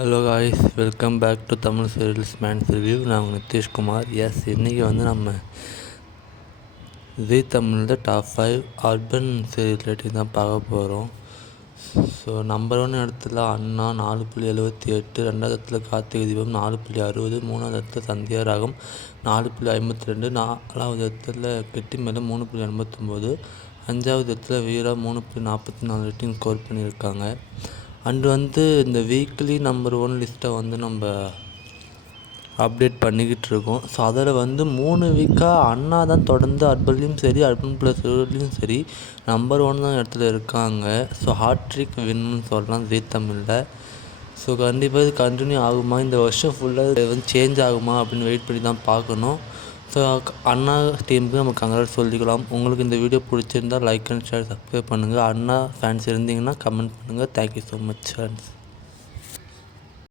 Hello guys, welcome back to Tamil serials man's review. நான் உங்கள் நிதிஷ்குமார். இன்றைக்கி நம்ம ஜீ தமிழில் டாப் 5 அர்பன் சீரியல் ரேட்டிங் தான் பார்க்க போகிறோம். ஸோ நம்பர் 1 இடத்துல அண்ணா 4.78, ரெண்டாவது இடத்துல கார்த்திகை தீபம் 4.60, மூணாவது இடத்துல சந்தியா ராகம் 4.52, நாலாவது இடத்துல கெட்டிமேள 3.89, அஞ்சாவது இடத்துல வீரா 3.44 ரேட்டிங் ஸ்கோர் பண்ணியிருக்காங்க. அண்டு இந்த வீக்லி நம்பர் 1 லிஸ்ட்டை நம்ம அப்டேட் பண்ணிக்கிட்டு இருக்கோம். ஸோ அதில் 3 வீக்காக அண்ணா தான் தொடர்ந்து அர்பன்லேயும் சரி, அர்பன் ப்ளஸ் ரூட்லேயும் சரி நம்பர் 1 தான் இடத்துல இருக்காங்க. ஸோ ஹாட்ரிக் வின்னு சொல்லலாம் ஜீ தமிழில். ஸோ கண்டிப்பாக இது கண்டினியூ ஆகுமா, இந்த வருஷம் ஃபுல்லாக சேஞ்ச் ஆகுமா அப்படின்னு வெயிட் பண்ணி தான் பார்க்கணும். ஸோ அண்ணா டீமுக்கு நம்ம கங்க்ராட் சொல்லிக்கலாம். உங்களுக்கு இந்த வீடியோ பிடிச்சிருந்தால் லைக் அண்ட் ஷேர், சப்ஸ்கிரைப் பண்ணுங்கள். அண்ணா ஃபேன்ஸ் இருந்தீங்கன்னா கமெண்ட் பண்ணுங்கள். Thank you so much friends.